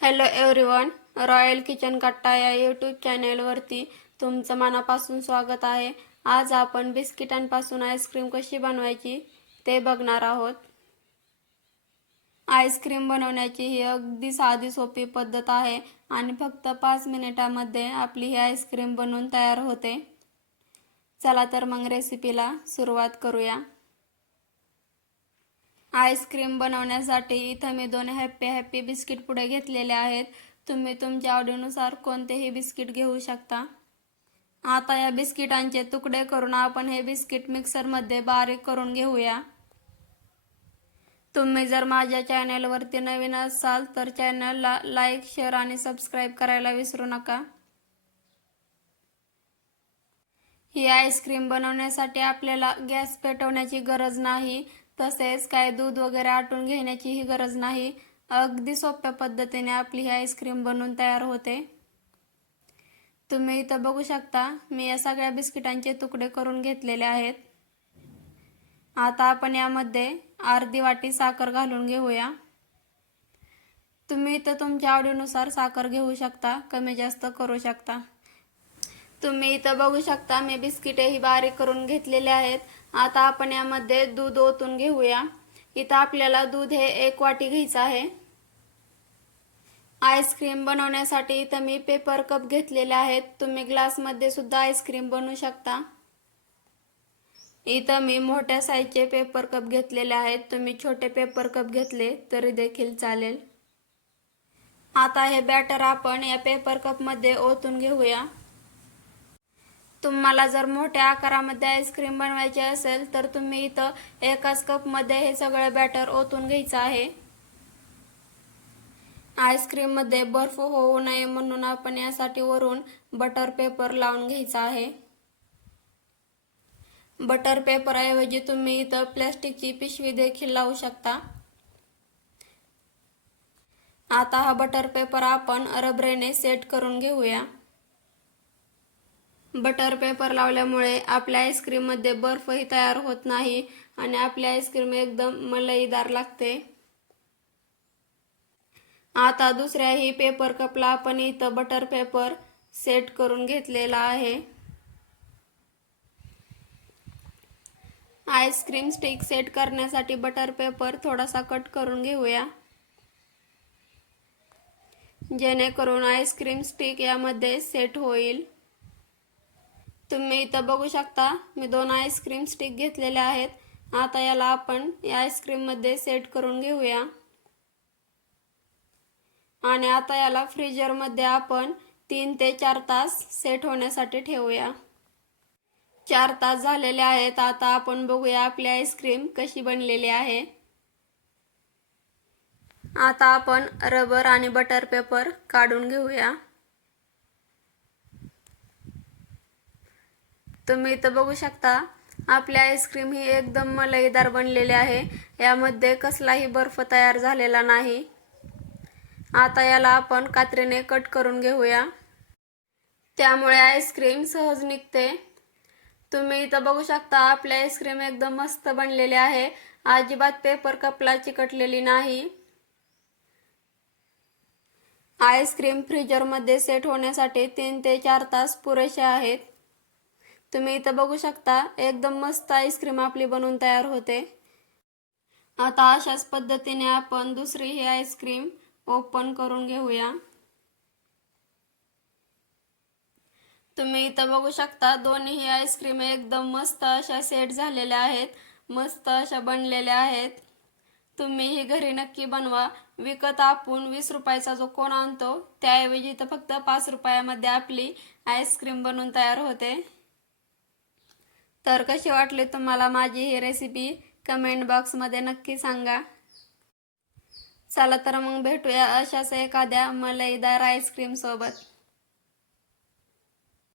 Hello everyone, royal kitchen कट्टा या YouTube चॅनेलवरती तुमचं मनापासून स्वागत आहे. आज आपण बिस्किटांपासून आईस्क्रीम कशी बनवायची ते बघणार आहोत. आईस्क्रीम बनवण्याची ही अगदी साधी सोपी पद्धत आहे आणि फक्त 5 मिनिटांमध्ये आपली ही आईस्क्रीम बनवून तयार होते. चला तर मग रेसिपीला सुरुवात करूया. आईस्क्रीम बनवण्यासाठी इथं मी 2 हॅपी बिस्किट पुडे घेतलेले आहेत. तुम्ही तुमच्या आवडीनुसार कोणतेही बिस्किट घेऊ शकता. आता या बिस्किटांचे तुकडे करून आपण हे बिस्किट मिक्सरमध्ये बारीक करून घेऊया. तुम्ही जर माझ्या चॅनेलवरती नवीन असाल तर चॅनलला लाईक, शेअर आणि सबस्क्राईब करायला विसरू नका. ही आईस्क्रीम बनवण्यासाठी आपल्याला गॅस पेटवण्याची गरज नाही, तसेच काय दूध वगैरे आटून घेण्याचीही गरज नाही. अगदी सोप्या पद्धतीने आपली ही आईस्क्रीम बनवून तयार होते. तुम्ही इथं बघू शकता, मी या सगळ्या बिस्किटांचे तुकडे करून घेतलेले आहेत. आता आपण यामध्ये अर्धी वाटी साखर घालून घेऊया. तुम्ही इथं तुमच्या आवडीनुसार साखर घेऊ शकता, कमी जास्त करू शकता. तुम्ही इथं बघू शकता, मी बिस्किटेही बारीक करून घेतलेले आहेत. आता आपण यामध्ये दूध ओतून घेऊया. इथं आपल्याला दूध हे 1 वाटी घ्यायचं आहे. आईस्क्रीम बनवण्यासाठी इथं मी पेपर कप घेतलेले आहेत. तुम्ही ग्लासमध्ये सुद्धा आईस्क्रीम बनवू शकता. इथं मी मोठ्या साईजचे पेपर कप घेतलेले आहेत. तुम्ही छोटे पेपर कप घेतले तरी देखील चालेल. आता हे बॅटर आपण या पेपर कप मध्ये ओतून घेऊया. तुम्हाला जर मोठ्या आकारामध्ये आईस्क्रीम बनवायची असेल तर तुम्ही इथं एकाच कपमध्ये हे सगळं बॅटर ओतून घ्यायचं आहे. आईस्क्रीम मध्ये बर्फ होऊ नये म्हणून आपण यासाठी वरून बटर पेपर लावून घ्यायचा आहे. बटर पेपर ऐवजी तुम्ही इथं प्लास्टिकची पिशवी देखील लावू शकता. आता हा बटर पेपर आपण रबरेने सेट करून घेऊया. बटर पेपर लावल्यामुळे आपल्या आईस्क्रीम मध्ये बर्फही तयार होत नाही आणि आपली आईस्क्रीम एकदम मलईदार लागते. आता दुसऱ्याही पेपर कपला आपण इथं बटर पेपर सेट करून घेतलेला आहे. आईस्क्रीम स्टिक सेट करण्यासाठी बटर पेपर थोडासा कट करून घेऊया, जेणेकरून आईस्क्रीम स्टिक यामध्ये सेट होईल. तुम्ही इथं बघू शकता, मी 2 आईस्क्रीम स्टिक घेतलेले आहेत. आता याला आपण या आईस्क्रीम मध्ये सेट करून घेऊया आणि आता याला फ्रीजर मध्ये आपण 3 ते 4 तास सेट होण्यासाठी ठेवूया. 4 तास झालेले आहेत. आता आपण बघूया आपली आईस्क्रीम कशी बनलेली आहे. आता आपण रबर आणि बटर पेपर काढून घेऊया. तुम्ही इथं बघू शकता, आपली आईस्क्रीम ही एकदम मलईदार बनलेली आहे. यामध्ये कसलाही बर्फ तयार झालेला नाही. आता याला आपण कात्रीने कट करून घेऊया, त्यामुळे आईस्क्रीम सहज निघते. तुम्ही इथं बघू शकता, आपली आईस्क्रीम एकदम मस्त बनलेली आहे. अजिबात पेपर कपला चिकटलेली नाही. आईस्क्रीम फ्रीजर मध्ये सेट होण्यासाठी 3 ते 4 तास पुरेसे आहेत. तुम्ही इथं बघू शकता, एकदम मस्त आईस्क्रीम आपली बनवून तयार होते. आता अशाच पद्धतीने आपण दुसरी ही आईस्क्रीम ओपन करून घेऊया. तुम्ही इथं बघू शकता, दोन्ही आईस्क्रीम एकदम मस्त अशा सेट झालेल्या आहेत, मस्त अशा बनलेल्या आहेत. तुम्ही ही घरी नक्की बनवा. विकत आपण 20 रुपयाचा जो कोन आणतो त्याऐवजी तर फक्त 5 रुपयामध्ये आपली आईस्क्रीम बनवून तयार होते. तर कशी वाटली तुम्हाला माझी ही रेसिपी कमेंट बॉक्समध्ये नक्की सांगा. चला तर मग भेटूया अशाच एखाद्या मलईदार आईस्क्रीम सोबत.